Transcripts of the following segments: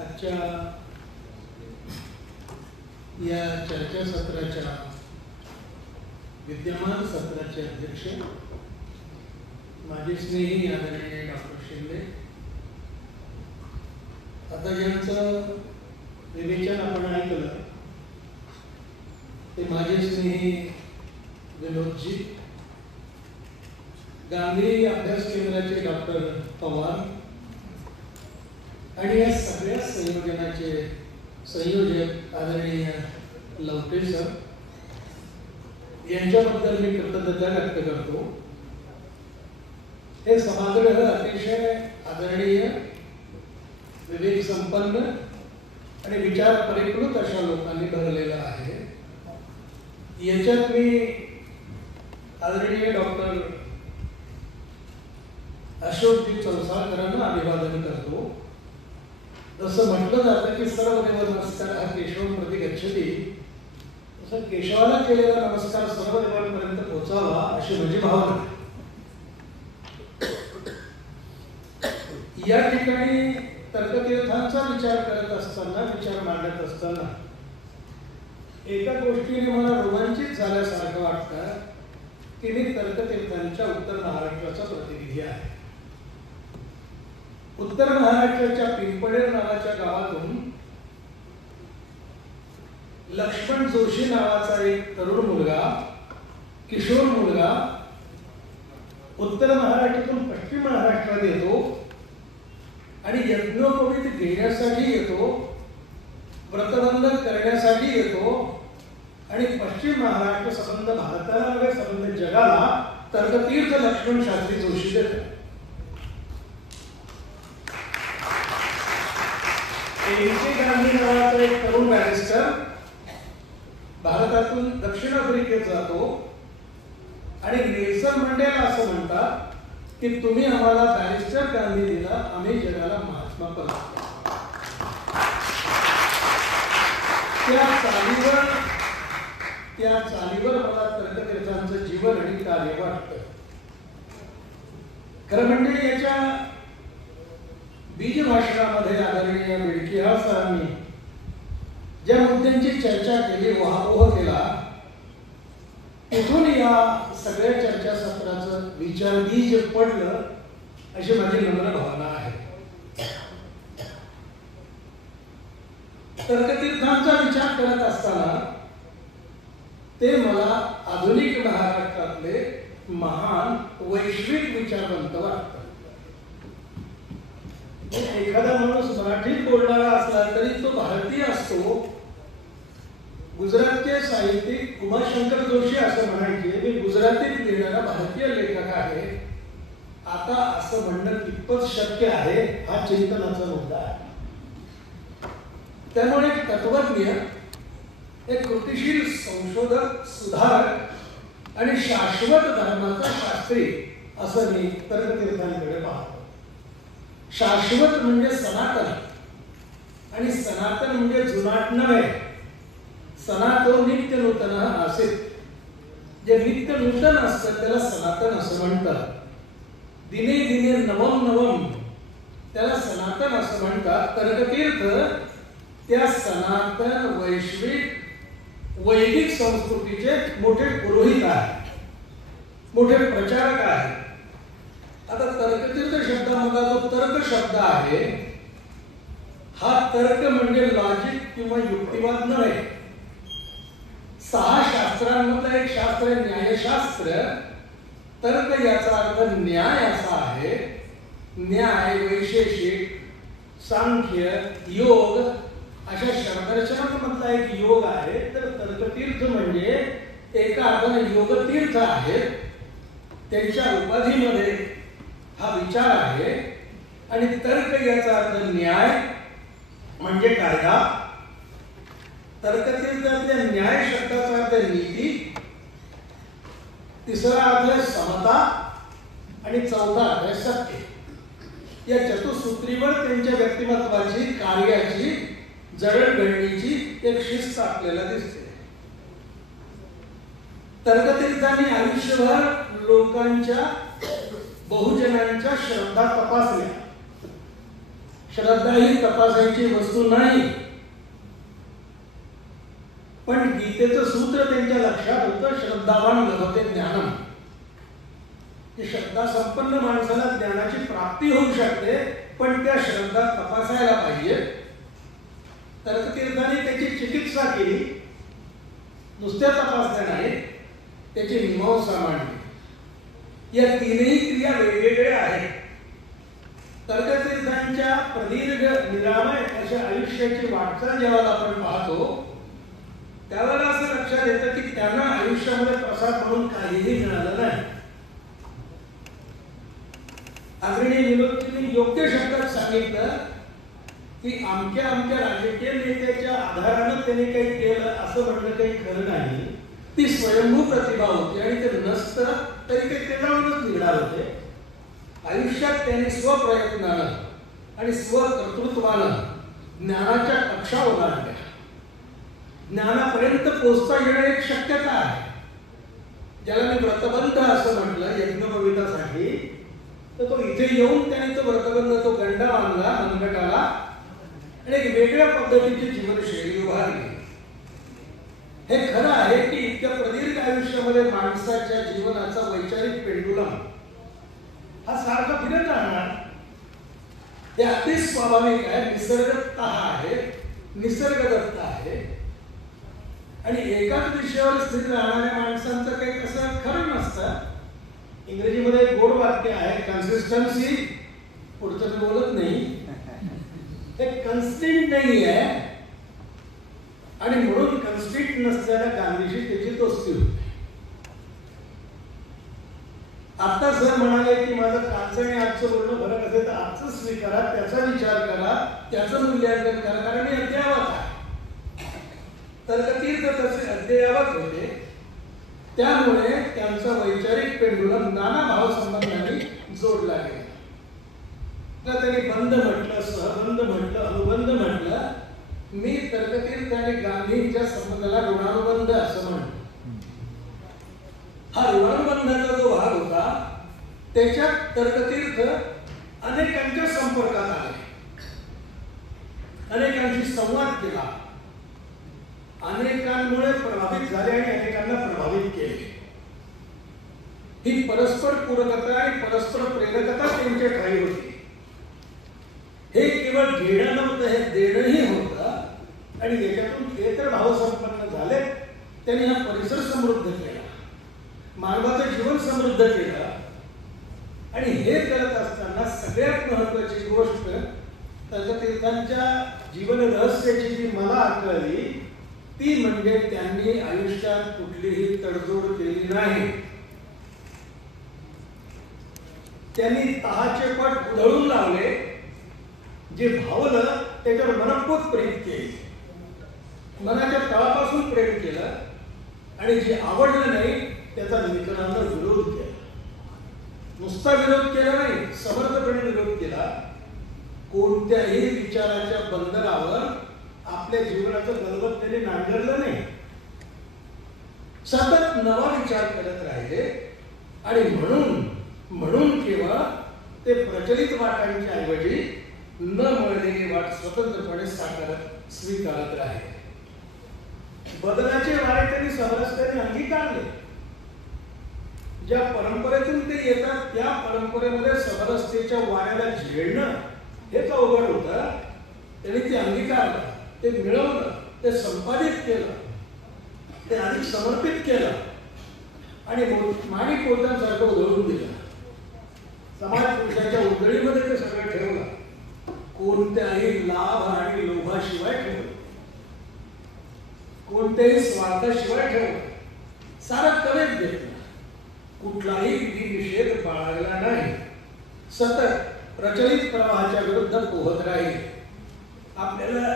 आजच्या या चर्चासत्राच्या विद्यमान सत्राचे अध्यक्ष माझे स्नेही आदरणीय डॉक्टर शिंदे, आता ज्यांचं विवेचन आपण ऐकलं ते माझे स्नेही विनोदजी, गांधी अभ्यास केंद्राचे डॉक्टर पवार आणि या सगळ्या संयोजनाचे संयोजक आदरणीय लवटे सर यांच्याबद्दल मी कृतज्ञता व्यक्त करतो। हे सभागृह अतिशय आदरणीय, विवेक संपन्न आणि विचार परिपूर्ण अशा लोकांनी भरलेलं आहे। याच्यात मी आदरणीय डॉक्टर अशोकजी चौसाळकरांना अभिवादन करतो। जसं म्हटलं जातं की सर्व देव नमस्कार हा केशवं प्रति गच्छति, तसं केशवाला केलेला नमस्कार सर्व देवांपर्यंत पोहोचावा अशी माझी भावना। या ठिकाणी तर्कतीर्थांचा विचार करत असताना, विचार मांडत असताना एका गोष्टीने मला रोमांचित झाल्यासारखं वाटतं की मी तर्कतीर्थांच्या उत्तर महाराष्ट्राचा प्रतिनिधी आहे। उत्तर महाराष्ट्राच्या पिंपळेर नावाच्या गावातून लक्ष्मण जोशी नावाचा एक तरुण मुलगा, किशोर मुलगा उत्तर महाराष्ट्रातून पश्चिम महाराष्ट्रात येतो आणि यज्ञोपवीत घेण्यासाठी येतो, व्रतबंधन करण्यासाठी येतो आणि पश्चिम महाराष्ट्र संबंध भारताला नव्हे संबंध जगाला तर्कतीर्थ लक्ष्मण शास्त्री जोशी देतो। गांधी नावाचा एक तरुण बॅरिस्टर भारतातून दक्षिण आफ्रिकेत जातो आणि नेल्सन मंडेला असं म्हणतात की तुम्ही आम्हाला बॅरिस्टर गांधी दिला, आम्ही जगाला महात्मा बनवतो। त्या चालीवर मला तर्कतीर्थांचं जीवन आणि कार्य वाटतं। खरं म्हणजे याच्या बीज भाषणामध्ये आदरणीय बिडकीहाळ सरांनी ज्या मुद्द्यांची चर्चा केली, वहापोह केला, तिथून या सगळ्या चर्चासत्राचं विचार बीज पडलं अशी माझी नम्र भावना आहे। तर्कतीर्थांचा विचार करत असताना ते मला आधुनिक महाराष्ट्रातले महान वैश्विक विचारवंत वाटतात। एखादा माणूस मराठीत बोलणारा असला तरी तो भारतीय असतो। गुजरातचे साहित्यिक उमाशंकर जोशी असं म्हणायचे, मी गुजरातीत लिहिणारा भारतीय लेखक आहे। आता असं म्हणणं कितपत शक्य आहे हा चिंतनाचा मुद्दा आहे। त्यामुळे एक तत्वज्ञ, एक कृतिशील संशोधक, सुधारक आणि शाश्वत धर्माचा शास्त्री असं मी तर्कतीर्थांकडे पाहतो। शाश्वत म्हणजे सनातन आणि सनातन म्हणजे जुनाट नव्हे। सनातो नित्य नूतन आसीत, जे नित्य नूतन असतं त्याला सनातन असं म्हणतात। दिने दिने नवम नवम त्याला सनातन असं म्हणतात। तर्कतीर्थ त्या सनातन वैश्विक वैदिक संस्कृतीचे मोठे पुरोहित आहेत, मोठे प्रचारक आहेत। आता तर्कतीर्थ शब्दामधला जो तर्क शब्द आहे हा तर्क म्हणजे लॉजिक किंवा युक्तिवाद नव्हे। 6 शास्त्रांमधलं एक शास्त्र आहे न्यायशास्त्र। तर्क याचा अर्थ न्याय असा आहे। न्याय, वैशेषिक, सांख्य, योग अशा शब्दरचनांमधला एक योग आहे। तर तर्कतीर्थ म्हणजे एका अर्थाने योगतीर्थ आहे। त्यांच्या उपाधीमध्ये हा विचार आहे आणि तर्क याचा अर्थ न्याय म्हणजे कायदा। तर्कतीर्थातल्या न्याय शब्दाचा अर्थ नीती, तिसरा अर्थ आहे समता आणि चौथा अर्थ आहे सत्य। या चतुसूत्रीवर त्यांच्या व्यक्तिमत्वाची, कार्याची, जडणघडणीची एक शिस्त आपल्याला दिसते। तर्कतीर्थांनी आयुष्यभर लोकांच्या, बहुजनांच्या श्रद्धा तपासल्या। श्रद्धा ही तपासायची वस्तू नाही. पण गीतेचं सूत्र त्यांच्या लक्षात होतं, श्रद्धावान लभते ज्ञानम. की श्रद्धा संपन्न माणसाला ज्ञानाची प्राप्ती होऊ शकते, पण त्या श्रद्धा तपासायला पाहिजे. तर्कतीर्थाने त्याची चिकित्सा केली, नुसत्या तपासल्या नाही, त्याची मीमांसा मांडली. या तीनही क्रिया वेगवेगळ्या आहेत. तर्कतीर्थांच्या प्रदीर्घ निरामय अशा आयुष्याची वाटचाल जेव्हा आपण पाहतो, त्यावेळेला असं लक्षात येतं की त्यांना आयुष्यामध्ये प्रसाद म्हणून काहीही मिळालं नाही. अग्रणी विनोदजींनी योग्य शब्दात सांगितलं की अमक्या राजकीय नेत्याच्या आधारानं त्यांनी काही केलं असं म्हणणं काही खरं नाही. ती स्वयंभू प्रतिभा होती आणि ते नसतं तरी ते त्याच्यावरच निघणार होते. आयुष्यात त्यांनी स्वप्रयत्नानं आणि स्वकर्तृत्वानं ज्ञानाच्या कक्षा ओलांडल्या. ज्ञानापर्यंत पोहोचता येणं एक शक्यता आहे. ज्याला मी व्रतबंध असं म्हटलं यज्ञोपवीतासाठी, तर तो इथे येऊन त्याने तो व्रतबंध, तो गंडा बांधला मनगटाला आणि एक वेगळ्या पद्धतीची जीवनशैली उभारली. हे खरं आहे की इतक्या प्रदीर्घ आयुष्यामध्ये माणसाच्या जीवनाचा वैचारिक पेंडुलम हा सारखा फिरत राहणार. हे अति स्वाभाविक आहे, निसर्गतः आहे, निसर्गदत्त आहे. आणि एकाच विषयावर स्थिर राहणाऱ्या माणसांचं काही कसं खरं नसतं. इंग्रजीमध्ये एक गोड वाक्य आहे, कन्सिस्टन्सी. पुढचं मी बोलत नाही, हे कन्स्टंट नाही आहे आणि म्हणून कन्स्टंट नसलेल्या गांधीशी त्याची दोस्ती होती. आता जर म्हणाले की माझं कालचं आणि आजचं बोलणं फरक असेल तर आजचं स्वीकारा, त्याचा विचार करा, त्याचं मूल्यांकन करा, कारण मी अद्ययावत आहे. तर्कतीर्थ तसे अद्ययावत होते, त्यामुळे त्यांचा वैचारिक पेंडुलम नाना भावसंबंधांनी जोडला गेला. तर त्यांनी बंध म्हटलं, सहबंध म्हटलं, अनुबंध म्हटलं. मी तर्कतीर्थ आणि गांधींच्या संबंधाला ऋणानुबंध असं म्हणतो. हा ऋणानुबंधाचा जो भाग होता त्याच्यात तर्कतीर्थ अनेकांच्या संपर्कात आले, अनेकांशी संवाद केला, अनेकांमुळे प्रभावित झाले आणि अनेकांना प्रभावित केले. ही परस्पर पूरकता आणि परस्पर प्रेरकता त्यांच्या ठाई होती. हे केवळ घेणं नव्हतं, हे देणंही होतं. आणि याच्यातून ते तर भावसंपन्न झाले. त्यांनी हा परिसर समृद्ध केला, मानवाचं जीवन समृद्ध केलं. आणि हे करत असताना सगळ्यात महत्वाची गोष्ट तर्कतीर्थांच्या जीवन रहस्याची जी मला आठवली ती म्हणजे त्यांनी आयुष्यात कुठलीही तडजोड केली नाही. त्यांनी तहाचे पट उधळून लावले, जे भावलं त्याच्यावर मनपूर्वक प्रेम केले, मनाच्या तळापासून प्रेम केलं. आणि जे आवडलं नाही त्याचा निकरानं विरोध केला. नुसता विरोध केला नाही, समर्थपणे विरोध केला. कोणत्याही विचाराच्या बंधनावर आपल्या जीवनाचं बलवत त्याने नांगरलं नाही. सतत नवा विचार करत राहिले. आणि म्हणून केवळ ते प्रचलित वाटांच्या ऐवजी न मिळलेली वाट स्वतंत्रपणे साकारत स्वीकारत राहिले. बदलाचे वारे त्यांनी समरसतेने अंगीकारले. ज्या परंपरेतून ते येतात त्या परंपरेमध्ये समरसतेच्या वाऱ्याला झेलणं हेच अवघड होतं. त्यांनी ते अंगीकारलं, ते मिळवलं, ते संपादित केलं, ते अधिक समर्पित केलं आणि माणिक कोणत्यासारखं उधळून दिलं. समाज पुरुषाच्या उधळीमध्ये ते सगळं ठेवलं, कोणत्याही लाभ आणि लोभाशिवाय ठेवलं, कोणत्याही स्वार्थाशिवाय ठेवलं, सारं कवेत घेतलं, कुठलाही विधिनिषेध बाळगला नाही. सतत प्रचलित प्रवाहाच्या विरुद्ध पोहत राहिले. आपल्याला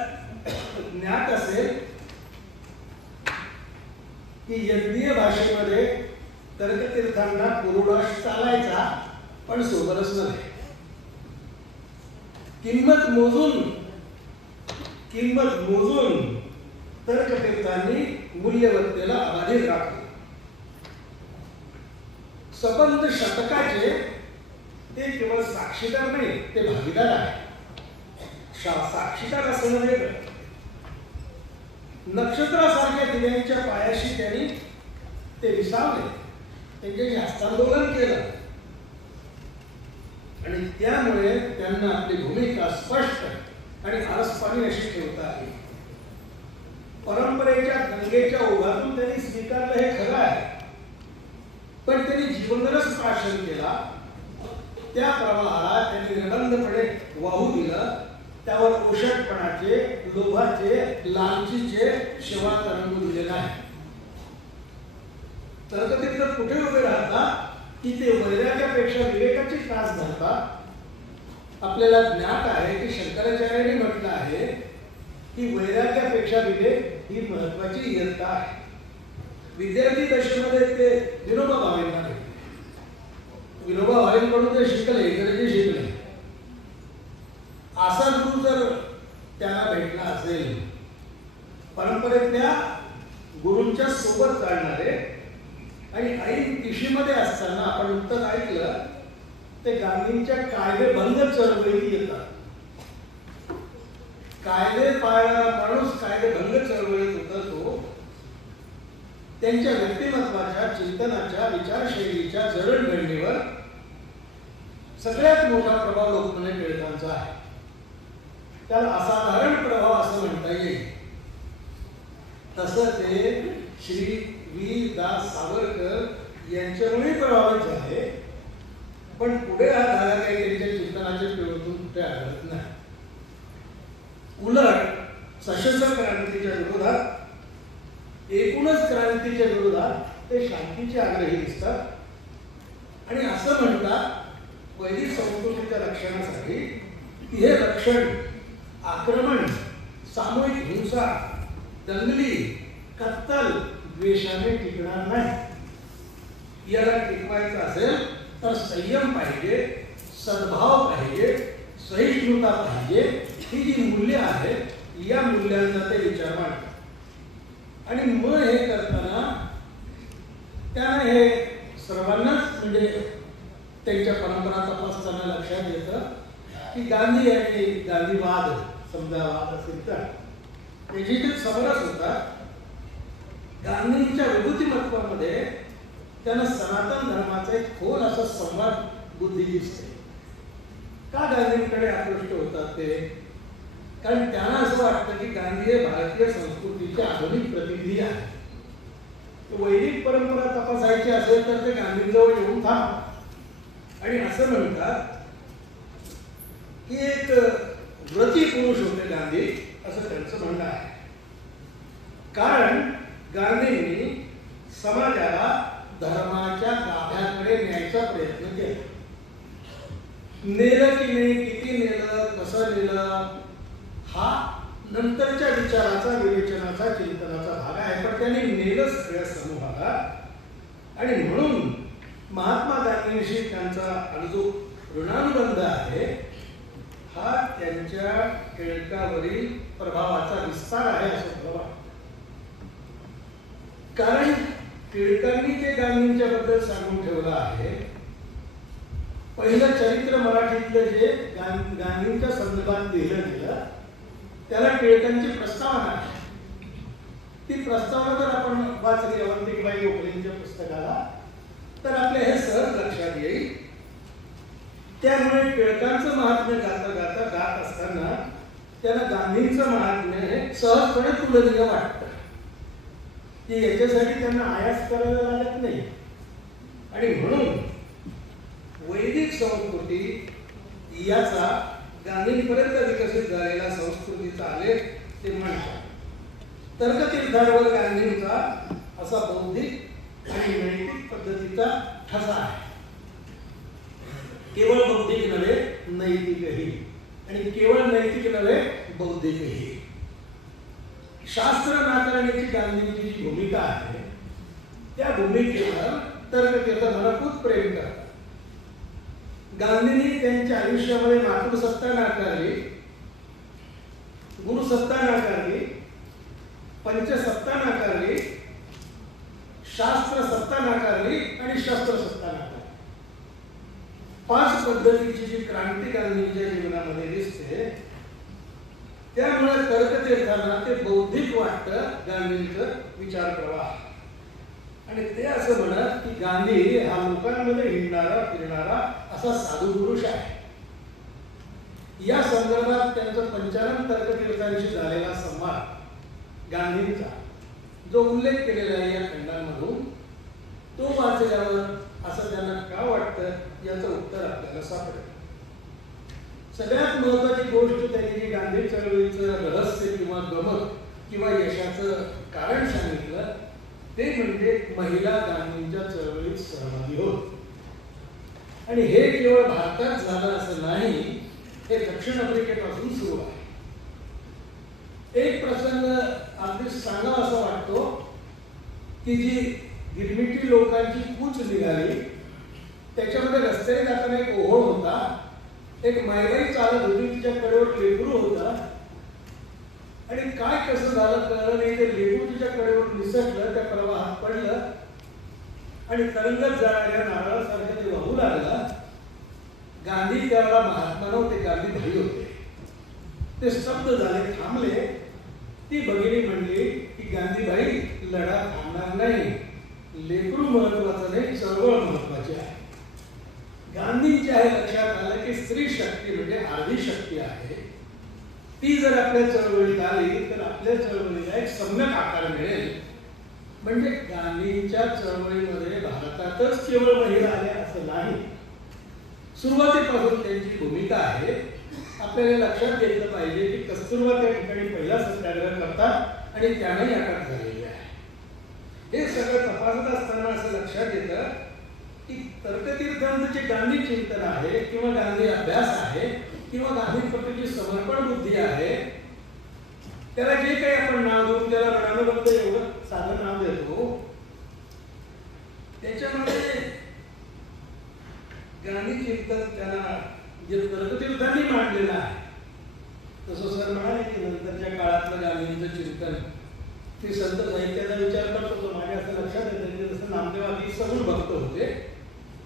ज्ञात असेल की यज्ञीय भाषेमध्ये तर्कतीर्थांना पुरोडाश चालायचा, पण सोबरच नव्हे. किंमत मोजून तर्कतीर्थांनी मूल्यवत्तेला अबाधित राखले. सबंध शतकाचे ते केवळ साक्षीदार नाही, ते भागीदार आहे. साक्षीदार असणं वेगळं. नक्षत्रासारख्या दिव्यांच्या पायाशी त्यांनी ते विसावले, त्यांच्याशी हस्तांदोलन केलं आणि त्यामुळे त्यांना आपली भूमिका स्पष्ट आणि आरसपणे अशी ठेवता आली. परंपरेच्या गंगेच्या ओघातून त्यांनी स्वीकारलं हे खरं आहे, पण त्यांनी जीवनरस प्राशन केला. त्या प्रवाहाला त्यांनी निर्बंधपणे वाहू दिलं. त्यावर ओषटपणाचे, लोभाचे, लालचीचे शेवा तरंगू दिले नाही. तर्कतीर्थ कुठे उभे राहतात की ते वैराग्यापेक्षा विवेकाची कास धरतात. आपल्याला ज्ञात आहे की शंकराचार्यांनी म्हटलं आहे की वैराग्यापेक्षा विवेक ही महत्वाची इयत्ता आहे. विद्यार्थी दशेमध्ये ते विनोबा भावेंना भेटले. विनोबा भावेंकडून ते शिकले, इंग्रजी शिकले. असा गुरु जर त्यांना भेटला असेल, परंपरेतल्या गुरूंच्या सोबत चालणारे आणि ऐन तिशीमध्ये असताना आपण नुकतंच ऐकलं ते गांधींच्या कायदेभंग चळवळीत येतात. कायदे पाळणारा माणूस कायदेभंग चळवळीत उतरतो. त्यांच्या व्यक्तिमत्वाच्या, चिंतनाच्या, विचारशैलीच्या जडणघडणीवर सगळ्यात मोठा प्रभाव लोकमान्य टिळकांचा आहे. त्याला असाधारण प्रभाव असं म्हणता येईल. तसं ते श्री वी. दा. सावरकर यांच्यामुळे प्रभावित झाले, पण पुढे हा झाला काही त्यांच्या चिंतनाच्या पिळूतून कुठे आढळत नाही. उलट सशस्त्र क्रांतीच्या विरोधात, एकूणच क्रांतीच्या विरोधात ते शांतीचे आग्रही दिसतात आणि असं म्हणतात वैदिक संस्कृतीच्या रक्षणासाठी की हे रक्षण आक्रमण, सामूहिक हिंसा, दंगली, कत्तल, द्वेषाने टिकणार नाही. याला टिकवायचं असेल तर संयम पाहिजे, सद्भाव पाहिजे, सहिष्णुता पाहिजे. ही जी मूल्य आहेत या मूल्यांचा ते विचार मांडतात. आणि मग हे करताना त्यांना हे सर्वांनाच म्हणजे त्यांच्या परंपरा तपासताना लक्षात येतं की गांधी आणि गांधीवाद समजा वाद असेल तर त्याची जे समरस होता. गांधींच्या विभूतिमत्वामध्ये त्यांना सनातन धर्माचा एक खोल असा संवाद बुद्धी दिसते. का गांधींकडे आकृष्ट होतात ते? कारण त्यांना असं वाटतं की गांधी हे भारतीय संस्कृतीचे आधुनिक प्रतिनिधी आहे. वैदिक परंपरा तपासायची असेल तर ते गांधींजवळ येऊन थांबतात आणि असं म्हणतात की एक व्रती पुरुष होते गांधी, असं त्यांचं म्हणणं आहे. कारण गांधींनी समाजाला धर्माच्या गाभ्याकडे न्यायचा प्रयत्न केला. नेलं की नाही, किती नेलं, कसं नेलं हा नंतरच्या विचाराचा, विवेचनाचा, चिंतनाचा भाग आहे. पण त्यांनी नेलं सगळ्या समूहाला आणि म्हणून महात्मा गांधींशी त्यांचा जो ऋणानुबंध आहे हा त्यांच्या टिळकावरील प्रभावाचा विस्तार आहे असं मला वाटतं. कारण टिळकांनी ते गांधींच्या बद्दल सांगून ठेवलं आहे. पहिलं चरित्र मराठीतलं जे गांधींच्या संदर्भात लिहिलं गेलं त्याला टिळकांची प्रस्तावना आहे. ती प्रस्तावना जर आपण वाचली अवंतिकबाई गोखलेंच्या पुस्तकाला तर आपल्या हे सहज लक्षात येईल. त्यामुळे टिळकांचं महात्म्य गात असताना त्याला गांधींचं महात्म्य हे सहजपणे तुलनीय वाटतं की याच्यासाठी त्यांना आयास करायला लागत नाही. आणि म्हणून वैदिक संस्कृती याचा गांधींपर्यंत विकसित झालेला संस्कृतीचा आलेख ते म्हणतात. तर्कतीर्थावर गांधींचा असा बौद्धिक आणि नैतिक पद्धतीचा ठसा आहे. केवळ बौद्धिक नव्हे नैतिकही, आणि केवळ नैतिक नव्हे बौद्धिकही. शास्त्र नाकारण्याची गांधींची जी भूमिका आहे त्या भूमिकेवर तर्कतीर्थ भरपूर प्रेम करतात. गांधींनी त्यांच्या आयुष्यामध्ये मातृसत्ता नाकारली, गुरुसत्ता नाकारली, पंचसत्ता नाकारली, शास्त्र सत्ता नाकारली आणि शस्त्र सत्ता नाकारली. 5 पद्धतीची जी क्रांती गांधींच्या जीवनामध्ये दिसते तर्कतीर्थांना ते बौद्धिक वाटतं गांधींचं विचार प्रवाह. आणि ते असं म्हणत की गांधी हा लोकांमध्ये हिंडणारा फिरणारा असा साधू पुरुष आहे. या संदर्भात त्यांचा पंचानन तर्कतीर्थांशी झालेला संवाद गांधींचा जो उल्लेख केलेला आहे या खंडांमधून, तो वाचल्यावर असं त्यांना का वाटतं याचं उत्तर आपल्याला सापडेल. सगळ्यात महत्वाची गोष्ट त्यांनी जी गांधी चळवळीचं रहस्य किंवा गमक किंवा यशाचं कारण सांगितलं ते म्हणजे महिला गांधींच्या चळवळीत सहभागी होत. आणि हे केवळ भारतात झालं असं नाही, हे दक्षिण आफ्रिकेपासून सुरू आहे. एक प्रसंग अगदी सांगावा असं वाटतो की जी गिरमिटी लोकांची कूच निघाली, त्याच्यामध्ये रस्त्याने जाताना एक ओहोळ होता, एक मायबाई चालत होती, तिच्या कडेवर लेकरू होता आणि काय कसं झालं कळलं नाही, ते लेकरू तिच्या कडेवर निसटलं, त्या प्रवाहात पडलं आणि तरंगत जाणाऱ्या नारळासारखं ते वाहू लागलं. गांधी त्यावेळेला महात्मा नव्हते, गांधी भाई होते. ते स्तब्ध झाले, थांबले. ती भगिनी म्हणली की गांधीभाई लढा थांबणार नाही, लेकरू महत्वाचं नाही, चळवळ महत्वाची आहे. गांधींच्या हे लक्षात आलं की स्त्री शक्ती म्हणजे आर्धी शक्ती आहे. ती जर आपल्या चळवळीत आली तर आपल्या चळवळीला एक सम्यक आकार मिळेल. म्हणजे गांधींच्या चळवळीमध्ये भारतातच केवळ महिला आल्या असं नाही, सुरुवातीपासून त्यांची भूमिका आहे. आपल्याला लक्षात घेतलं पाहिजे की कस्तुरबा त्या ठिकाणी पहिला सत्याग्रह करतात आणि त्यानंही अटक झालेली आहे. हे सगळं तपासत असताना असं लक्षात येतं की तर्कतीर्थांचं जे गांधी चिंतन आहे किंवा गांधी अभ्यास आहे किंवा गांधी प्रतीची समर्पण बुद्धी आहे, त्याला जे काही आपण नाव देऊन त्याला रणबद्ध एवढं साधं नाव देतो, त्याच्यामध्ये गांधी चिंतन त्याला जे तर्कतीर्थांनी मांडलेलं आहे, तसं सर म्हणाले की नंतरच्या काळातलं गांधींचं चिंतन ते संत साहित्याचा विचार करत होतो. माझ्या असं लक्षात येतं की जसं नामदेव आधी सगुण भक्त होते,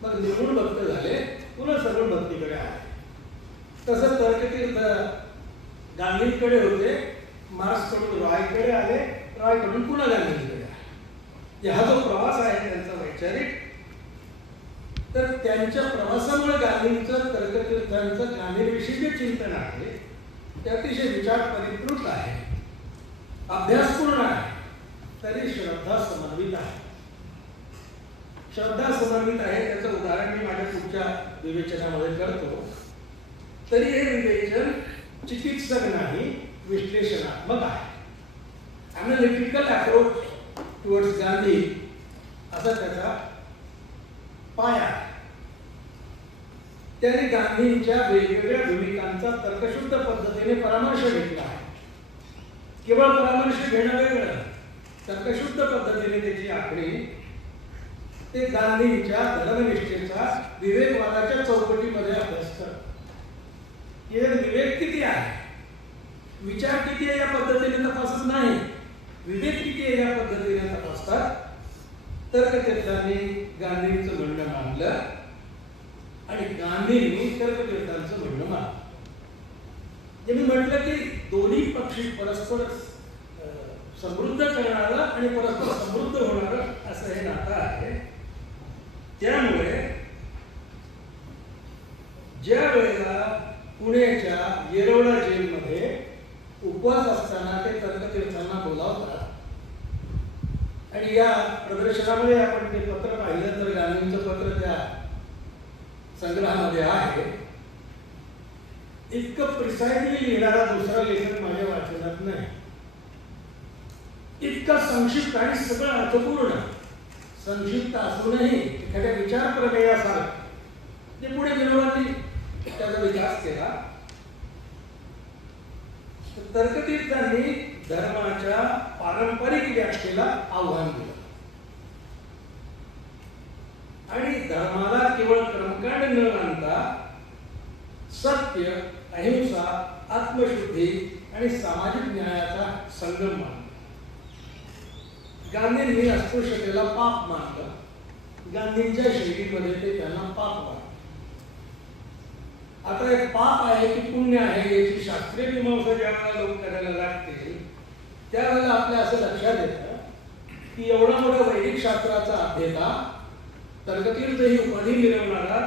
मग निर्गुण भक्त झाले, पुन्हा सगुण भक्तीकडे आले, तसं तर्कतीर्थ गांधींकडे होते, मार्क्सकडून रॉयकडे आले, रॉयकडून पुन्हा गांधींकडे आले. हा जो प्रवास आहे त्यांचा वैचारिक, तर त्यांच्या प्रवासामुळे गांधींचं तर्कतीर्थांचं गांधीविषयी जे चिंतन आहे ते अतिशय विचार परिपूर्ण आहे, अभ्यासपूर्ण आहे, तरी श्रद्धा समन्वित आहे. श्रद्धा समन्वित आहे त्याचं उदाहरण मी माझ्या पुढच्या विवेचनामध्ये करतो. तरी हे विवेचन चिकित्सक नाही, विश्लेषणात्मक आहे. अनालिटिकल अप्रोच टुवर्ड्स गांधी असा त्याचा पाया. त्याने गांधींच्या वेगवेगळ्या भूमिकांचा तर्कशुद्ध पद्धतीने परामर्श घेतला आहे. केवळ परामर्श घेणं वेगळं, तर्कशुद्ध पद्धतीने त्याची आखणी ते गांधींच्या धर्मनिष्ठेचा विवेकवादाच्या चौकटीमध्ये अभ्यास करतात. विवेक किती आहे, विचार किती आहे या पद्धतीने तपासत नाही, विवेक किती आहे या पद्धतीने तपासतात. तर्कतीर्थांनी गांधींचं म्हणणं मानलं आणि गांधींनी तर्कतीर्थांचं म्हणणं मानलं. मी म्हटलं की दोन्ही पक्षी परस्पर समृद्ध करणारं आणि परस्पर समृद्ध होणारं असं हे नातं आहे. त्यामुळे ज्या वेळेला पुण्याच्या येरवडा जेलमध्ये उपवास असताना ते तर्कतीर्थांना बोलावतात आणि या प्रदर्शनामध्ये आपण ते पत्र पाहिलं तर गांधींचं पत्र त्या संग्रहामध्ये आहे. इतकं प्रिसाइडली लिहिणारा दुसरा लेखक माझ्या वाचनात नाही. इतका संक्षिप्त आणि सगळं अर्थपूर्ण, संक्षिप्त असूनही एखाद्या विचार प्रमेयासारखं जे पुढे विनोबांनी त्याचा विकास केला. तर्कतीर्थांनी धर्माच्या पारंपरिक व्याख्येला आव्हान दिलं आणि धर्माला केवळ कर्मकांड न मानता सत्य, अहिंसा, आत्मशुद्धी आणि सामाजिक न्यायाचा संगम मानला. गांधींनी अस्पृश्यतेला पाप मानलं. गांधींच्या शैलीमध्ये ते त्यांना पाप मानलं. आता हे पाप आहे की पुण्य आहे याची शास्त्रीय मीमांसा ज्यावेळेला लोक करायला लागतील त्यावेळेला आपल्या असं लक्षात येतं की एवढा मोठा वैदिक शास्त्राचा अध्येता तर्कतीर्थ ही उपाधी मिळवणारा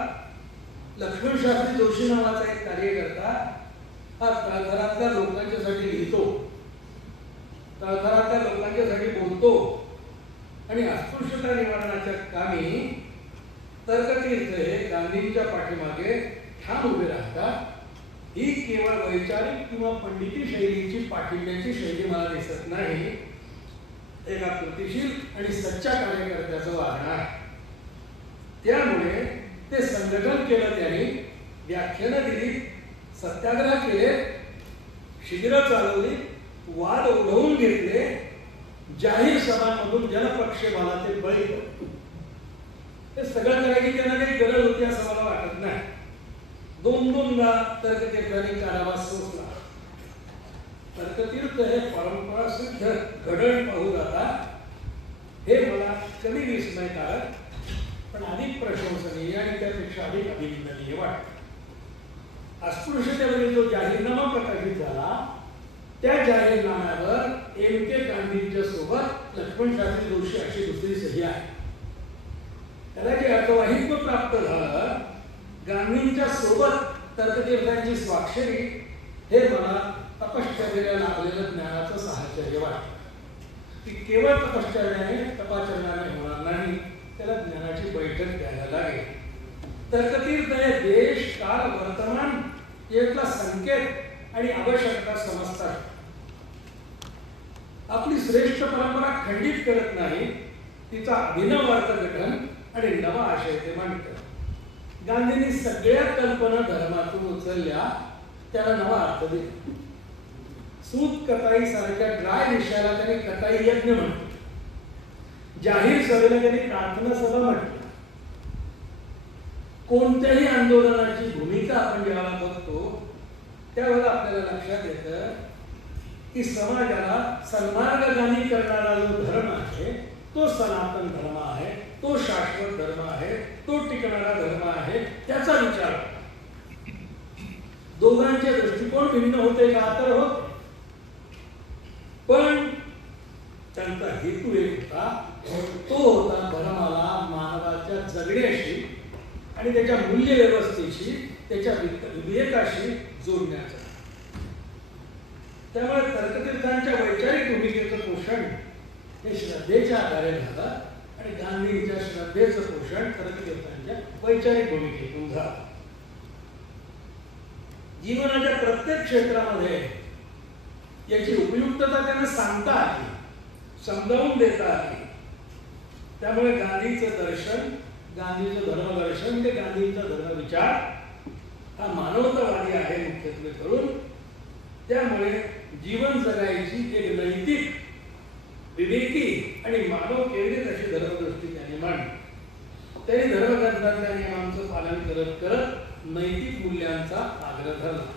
लक्ष्मण शास्त्री जोशी नावाचा एक कार्यकर्ता हा तळघरातल्या लोकांच्यासाठी लिहितो, तळघरातल्या लोकांच्यासाठी बोलतो आणि अस्पृश्यता निवारणाच्या कामी तर्कतीर्थ हे गांधींच्या पाठीमागे ठाम उभे राहतात. ही केवळ वैचारिक किंवा पंडिती शैलीची पाठिंब्याची शैली मला दिसत नाही, एका कृतिशील आणि सच्चा कार्यकर्त्याचं वागणं आहे. त्यामुळे ते संघटन केलं, त्यांनी व्याख्यानं दिली, सत्याग्रह केले, शिबिरं चालवली, वाद ओढवून घेतले, जाहीर सभांमधून जनप्रक्षेपाला ते बळी पडले. हे सगळं करायची त्यांना काही गरज होती असं मला वाटत नाही. दोनदा तर्कतीर्थांनी कारावास सोसला. तर्कतीर्थ हे परंपरा सिद्ध घडण पाहू जातात, हे मला कमी विस्मयकारक पण अधिक प्रशंसनीय आणि त्यापेक्षा अधिक अभिनंदनीय वाटतं. अस्पृश्यतेवरील जो जाहीरनामा प्रकाशित झाला त्या जाहीरनाम्यावर एम.के. गांधींच्या सोबत लक्ष्मण शास्त्री जोशी अशी दुसरी सही आहे. त्याला जे अर्थवाहित्व प्राप्त झालं, गांधींच्या सोबत तर्कतीर्थांची स्वाक्षरी, हे मला तपश्चर्येला लाभलेलं ज्ञानाचं साहचर्य वाटतं. की केवळ तपश्चर्याने तपाचरणाने होणार नाही, त्याला ज्ञानाची बैठक द्यायला लागेल. तर्कतीर्थ हे देश काल वर्तमान यातला संकेत आणि आवश्यकता समजतात. आपली श्रेष्ठ परंपरा खंडित करत नाही, तिचा अभिनव अर्थघटन आणि नवा आशय ते मांडतात. गांधींनी सगळ्या कल्पना धर्मातून उचलल्या, त्याला नवा अर्थ दिला. सूत कताई सारख्या ड्राय विषयाला त्यांनी कताई यज्ञ म्हटलं, जाहीर सभेला त्यांनी प्रार्थना सभा म्हटलं. कोणत्याही आंदोलनाची भूमिका आपण जेव्हा बघतो त्यावेळेला आपल्याला लक्षात येतं की समाजाला सन्मार्गगामी करणारा जो धर्म आहे तो सनातन धर्म आहे, तो शाश्वत धर्म आहे, तो टिकणारा धर्म आहे, त्याचा विचार. दोघांचे दृष्टिकोन भिन्न होते का? तर होते, पण त्यांचा हेतू एक होता, तो होता धर्माला मानवाच्या जगण्याशी आणि त्याच्या मूल्य व्यवस्थेशी, त्याच्या विवेकाशी जोडण्याचा. त्यामुळे तर्कतीर्थांच्या वैचारिक भूमिकेचं पोषण हे श्रद्धेच्या आधारे झालं आणि गांधींच्या श्रद्धेचं पोषण तर्कतीर्थांच्या वैचारिक भूमिकेतून झालं. जीवनाच्या प्रत्येक क्षेत्रामध्ये याची उपयुक्तता त्यांना सांगता आली, समजावून देता आली. त्यामुळे गांधीचं दर्शन, गांधीचं धर्मदर्शन, ते गांधींचा धर्मविचार हा मानवतावादी आहे मुख्यत्वे करून. त्यामुळे जीवन जगायची एक नैतिक, विवेकी आणि मानव केंद्रित अशी धर्मदृष्टी त्यांनी मांडली. त्यांनी धर्मग्रंथांच्या नियमांचं पालन करत करत नैतिक मूल्यांचा आग्रह धरला.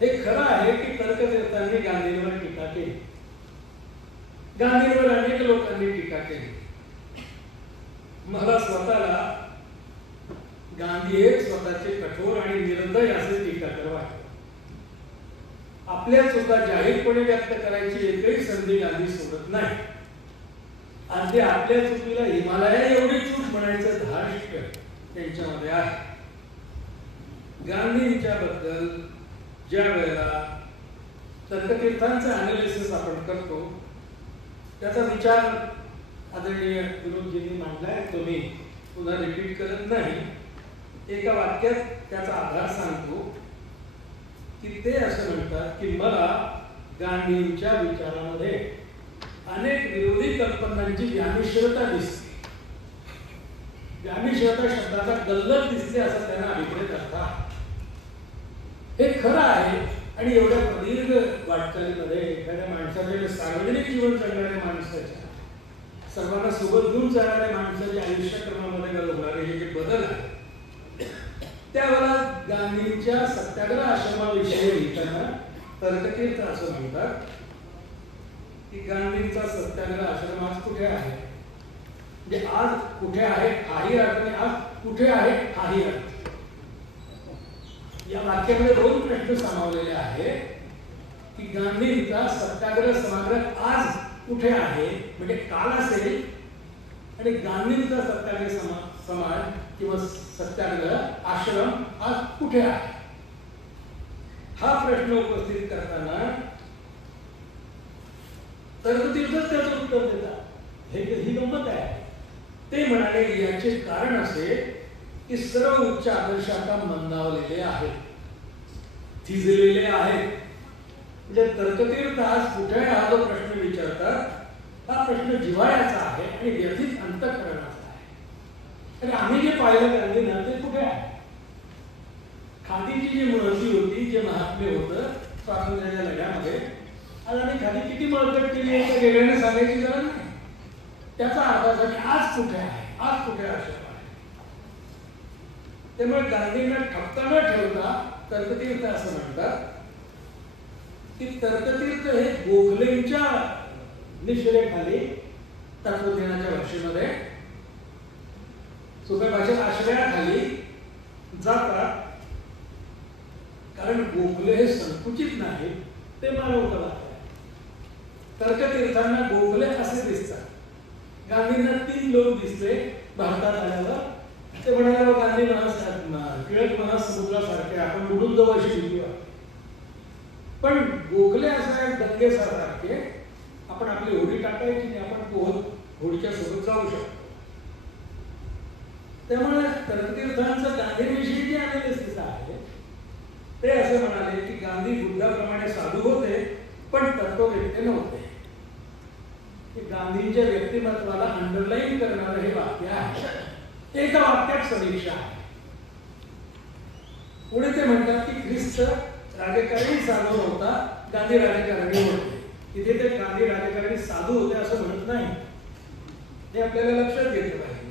हे खरं आहे की तर्कतीर्थांनी गांधींवर टीका केली, गांधींवर अनेक लोकांनी टीका केली. मला स्वतःला गांधी हे स्वतःचे कठोर आणि निर्दय असे टीकाकर वाटते. आपल्या चुका जाहीरपणे व्यक्त करायची एकही संधी गांधी सोडत नाही. आणि ते आपल्या चुकीला हिमालया एवढी चूक म्हणायचं धार्ष्ट त्यांच्यामध्ये आहे. गांधींच्या बद्दल ज्या वेळेला तर्कतीर्थांचं अनालिसिस आपण करतो त्याचा विचार आदरणीय विनोदजींनी मांडलाय, तो मी पुन्हा रिपीट करत नाही. एका वाक्यात त्याचा आधार सांगतो की ते असं म्हणतात की मला गांधींच्या विचारामध्ये अनेक विरोधी कल्पनांची व्यामिश्रता दिसते. व्यामिश्रता शब्दाचा गल्लत दिसते असं त्यांना अभिप्रेत करतात. हे खरं आहे आणि एवढ्या प्रदीर्घ वाटचालीमध्ये एखाद्या माणसाच्या, सार्वजनिक जीवन जगणाऱ्या माणसाच्या, सर्वांना सोबत घेऊन जाणाऱ्या माणसाच्या आयुष्यक्रमामध्ये होणारे हे जे बदल आहे त्यावेळेला गांधींच्या सत्याग्रह आश्रमाविषयी लिहिताना तर्कतीर्थ असं म्हणतात की गांधींचा सत्याग्रह आश्रम आज कुठे आहे, म्हणजे आज कुठे आहे हाही अर्थ नाही, आज कुठे आहे हाही अर्थ. या वाक्यामध्ये दोन प्रश्न सामावलेले आहेत की गांधींचा सत्याग्रह समाग्रह आज कुठे आहे, म्हणजे काल असेल, आणि गांधींचा सत्याग्रह समाज किंवा सत्याग्रह आश्रम आज कुठे आहे, हा प्रश्न उपस्थित करताना तर्कतीर्थच त्याचं उत्तर देतात. ही गंमत आहे. ते म्हणाले याचे कारण असे की सर्व उच्च आदर्श आता मंदावलेले आहेत, थिजलेले आहेत. म्हणजे तर्कतीर्थ आज कुठे हा जो प्रश्न विचारतात हा प्रश्न जिव्हाळ्याचा आहे आणि व्यथित अंतःकरणाचा आहे. आणि आम्ही जे पाहिलं गांधींना ते कुठे आहे? खादीची जी महती होती, जे महात्म्य होतं स्वातंत्र्याच्या लढ्यामध्ये, आज आम्ही खादी किती बळकट केली आहे त्या वेगळ्याने सांगायची गरज नाही. त्याचा अर्थ असा की आज कुठे आहे, आज कुठे आक्षेप आहे. त्यामुळे गांधींना ठप्प न ठेवता तर्कतीर्थ असं म्हणतात की तर्कतीर्थ हे गोखलेंच्या निश्चयाखाली तत्वज्ञानाच्या भाषेमध्ये सोप्या भाषेत आश्रयाखाली जातात. कारण गोखले हे संकुचित नाही, ते मानवता आहे. तर्कतीर्थांना गोखले असे दिसतात. गांधींना 3 लोक दिसले भारतात आल्यावर. ते म्हणाले गांधी टिळक महासमुद्रासारखे आपण बुडून जाऊ अशी भीती वाटते. पण गोखले असा एक दंगेसारखे आपण आपली होडी टाकायची आणि आपण होडीच्या सोबत जाऊ शकतो. त्यामुळे तर्कतीर्थांचं गांधीविषयी जे अनालिसिस आहे ते असे म्हणाले की गांधी बुद्धाप्रमाणे साधू होते पण तत्ववेत्ते नव्हते. गांधींच्या व्यक्तिमत्वाला अंडरलाईन करणारं हे वाक्य आहे. एका वाक्यात समीक्षा आहे. पुढे ते म्हणतात की ख्रिस्त राजकारणी साधू नव्हता, गांधी राजकारणी होते. इथे ते गांधी राजकारणी साधू होते असं म्हणत नाही, हे आपल्याला लक्षात घेतलं पाहिजे.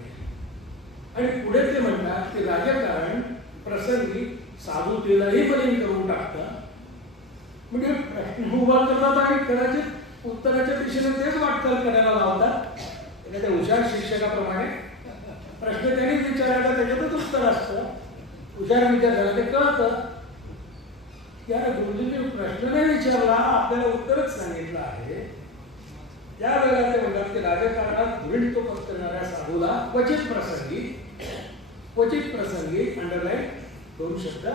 आणि पुढे ते म्हणतात की राजकारण प्रसंगी साधुतेलाही बलीन करून टाकतात. म्हणजे प्रश्न उभा करतात आणि कदाचित उत्तराच्या दिशेने तेच वाटचाल करायला लावतात. एखाद्या हुशार शिक्षकाप्रमाणे प्रश्न त्यांनीच विचारायला, त्याच्यातच उत्तर असतं. हुशार विचारायला ते कळतं. यार गुरुजींनी प्रश्न नाही विचारला, आपल्याला उत्तरच सांगितलं आहे. त्यावेळेला ते म्हणतात की राजकारणात धुळीत तो करणाऱ्या साधूला क्वचित प्रसंगी अंडरलाईन 2 शब्द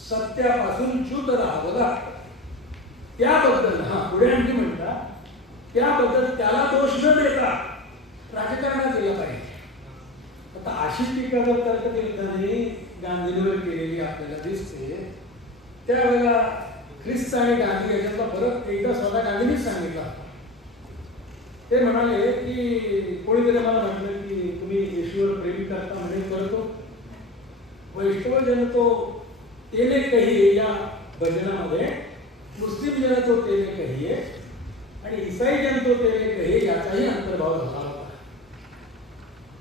सत्यापासून च्युत राहावं लागतं. त्याबद्दल पुढे आणखी म्हणतात त्याबद्दल त्याला दोष न देता राजकारणात दिला पाहिजे. आता अशी टीका जर तर्कतीर्थांनी गांधींवर केलेली आपल्याला दिसते, त्यावेळेला ख्रिस्त आणि गांधी याच्यातला फरक एकदा स्वतः गांधींनीच सांगितला. ते म्हणाले की कोणीतरी मला म्हटलं की तुम्ही येशूवर प्रेम करता, म्हणे करतो. वैष्णव जन तो तेने कहिए या भजनामध्ये मुस्लिम जन तो तेने कहिए आणि ईसाई जन तो तेने कहिए याचाही अंतर्भाव झाला होता.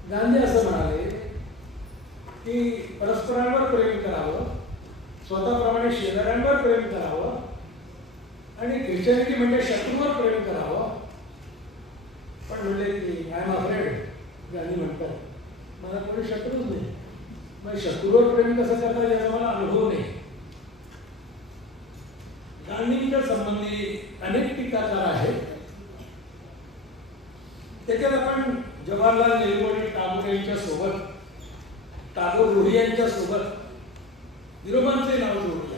गांधी असं म्हणाले की परस्परांवर प्रेम करावं, स्वतःप्रमाणे शेजाऱ्यांवर प्रेम करावं आणि ख्रिश्चनिटी म्हणजे शत्रूवर प्रेम करावं. पण म्हणले की आय एम अफ्रेड, गांधी म्हणतात मला कोणी शत्रूच नाही, मग शत्रूवर प्रेम कसं करता याचा मला अनुभव नाही. गांधींच्या संबंधी अनेक टीकाकार आहेत. त्याच्यात आपण जवाहरलाल नेहरू आणि टागोर यांच्या सोबत, टागोर रुही यांच्या सोबत विनोबांचे नाव जोडले.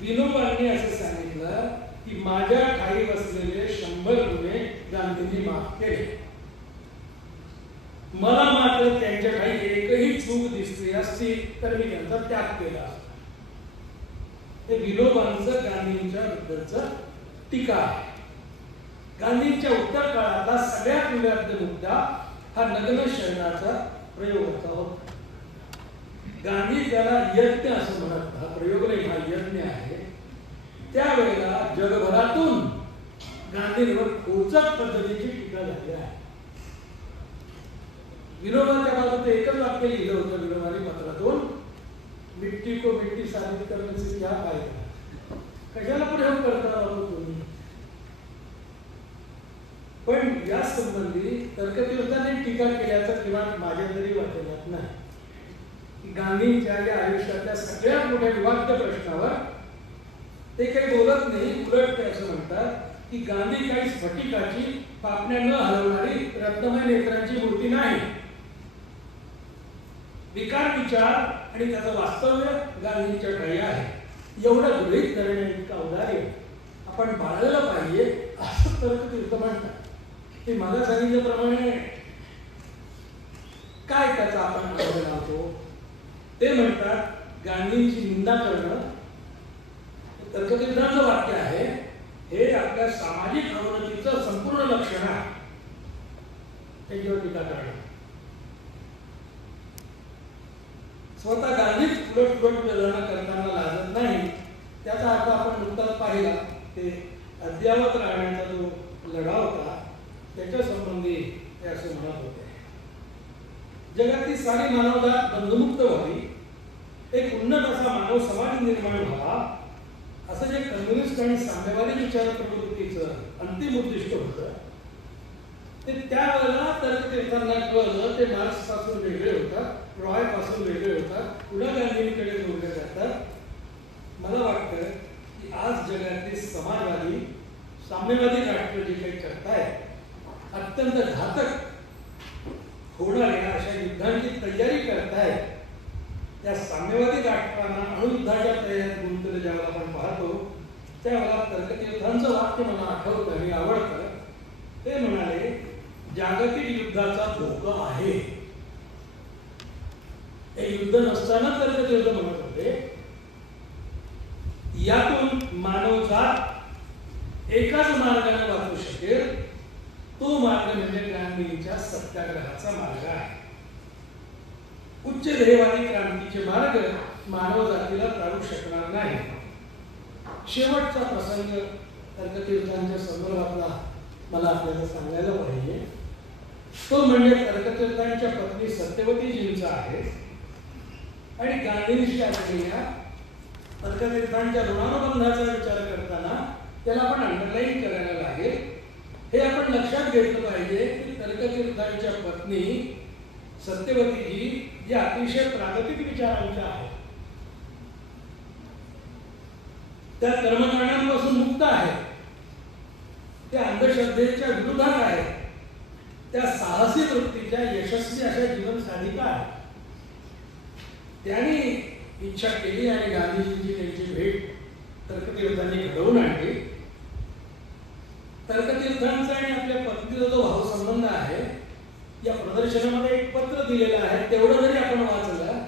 विनोबांनी असं सांगितलं की माझ्या ठाई बसलेले 100 गुन्हे गांधींनी माफ केले. मला मात्र त्यांच्या ठाई एकही चूक दिसली असती तर मी त्यांचा त्याग केला. हे विनोबांचं गांधींच्या बद्दलचं टीका आहे. गांधींच्या उत्तर काळातला सगळ्यात विवादित मुद्दा हा नग्न शरणाचा प्रयोगाचा होता. गांधी त्याला यज्ञ असं म्हणत, हा प्रयोग नाही, हा यज्ञ आहे. त्यावेळेला जगभरातून गांधींवर खोचक पद्धतीची टीका झाली आहे. विनोबांच्या बाबतीत एकच वाक्य लिहिलं होतं विनोबांनी पत्रातून, मिट्टी को मिट्टी साबित करने से क्या फायदा, कशाला प्रयोग करता बाबा तुम्ही. पण या संबंधी तर्कतीर्थांनी टीका केल्याचं किंवा माझ्या तरी वाचनात नाही. की गांधींच्या या आयुष्यातल्या सगळ्यात मोठ्या विवाद्य प्रश्नावर ते काही बोलत नाही, उलट ते असं म्हणतात की गांधी काही स्फटिकाची पापण्या न हलवणारी रत्नमय नेत्रांची मूर्ती नाही. विकार विचार आणि त्याचं वास्तव्य गांधींच्या ठायी आहे. एवढं गृहीत करणे इतकं औदार्य आपण बाळगलं पाहिजे असं तर्कतीर्थ म्हणतात. ते मला सांगितल्याप्रमाणे काय त्याचा आपण अनुभव लावतो. ते म्हणतात गांधींची निंदा करणं तर्कतीर्थांचं वाक्य आहे, हे आपल्या सामाजिक अवनतीचं संपूर्ण लक्षण आहे. त्याच्यावर टीका करणं. स्वतः गांधीच उलट विधान करताना लाजत नाही. त्याचा अर्थ आपण नुकताच पाहिला. ते अद्यावत राहण्याचा जो लढा होता त्याच्या संबंधी ते असे म्हणत होते, जगातील सारी मानवजात बंधमुक्त व्हावी, एक उन्नत असा मानव समाज निर्माण व्हावा, असं जे कम्युनिस्ट आणि साम्यवादी विचार प्रवृत्तीचं अंतिम उद्दिष्ट होतं ते त्यावेळेला तर्कतीर्थांना कळलं. ते मार्क्स पासून वेगळे होतात, रॉय पासून वेगळे होतात, पुन्हा गांधींकडे जोडले जातात. मला वाटतं की आज जगातली समाजवादी साम्यवादी राष्ट्र जे काही करतायत अत्यंत घातक होणाऱ्या अशा युद्धांची तयारी करतायत. त्या साम्यवादी राष्ट्रांना अणुयुद्धाच्या तयारीत गुंतलेलं ज्यावेळेला आपण पाहतो त्यावेळेला तर्कतीर्थांचं वाक्य मला आठवतं आणि आवडतं. ते म्हणाले, जागतिक युद्धाचा धोका आहे. हे युद्ध नसताना तर्कतीर्थ म्हणत होते, यातून मानवजात एकाच मार्गाने वाचू शकेल. तो मार्ग म्हणजे गांधींच्या सत्याग्रहाचा मार्ग आहे. उच्च ध्येयवादी क्रांतीचे मार्ग मानव जातीला टाळू शकणार नाही. शेवटचा प्रसंग तर्कतीर्थांच्या संदर्भातला मला आपल्याला सांगायला पाहिजे. तो म्हणजे तर्कतीर्थांच्या पत्नी सत्यवतीजींचा आहे आणि गांधींशी असलेल्या तर्कतीर्थांच्या ऋणानुबंधाचा विचार करताना त्याला आपण अंडरलाईन करायला लागेल. हे आपण लक्षात घेतलं पाहिजे की तर्कतीर्थांच्या पत्नी सत्यवतीजी या अतिशय प्रागतिक विचारांच्या आहेत. त्या कर्मकांडांपासून मुक्त आहेत. त्या अंधश्रद्धेच्या विरोधात आहेत. त्या साहसी वृत्तीच्या यशस्वी अशा जीवन साधिका आहेत. त्यांनी इच्छा केली आणि गांधीजींची त्यांची भेट तर्कतीर्थांनी घडवून आणली. तर्कतीर्थांचा आणि आपल्या पत्नीचा जो भावसंबंध आहे या प्रदर्शनामध्ये एक पत्र दिलेलं आहे. तेवढं जरी आपण वाचलं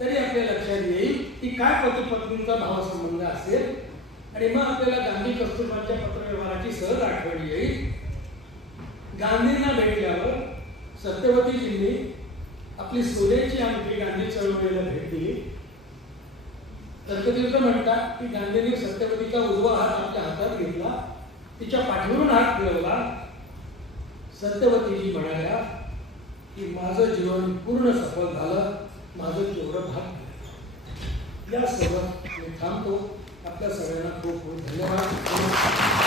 तरी आपल्या लक्षात येईल की काय पती पत्नीचा भावसंबंध असेल आणि मग आपल्याला गांधी कस्तुरबांच्या पत्रव्यवहाराची सहज आठवण येईल. गांधींना भेटल्यावर सत्यवतीजींनी आपली सोन्याची अंगठी गांधी चळवळीला भेट दिली. तर्कतीर्थ म्हणतात की गांधींनी सत्यवतीचा उजवा हात आपल्या हातात घेतला, तिच्या पाठीवरून हात फिरवला. सत्यवतीजी म्हणाल्या की माझं जीवन पूर्ण सफल झालं, माझं केवढं भाग्य. या सोबत मी थांबतो. आपल्या सगळ्यांना खूप खूप धन्यवाद.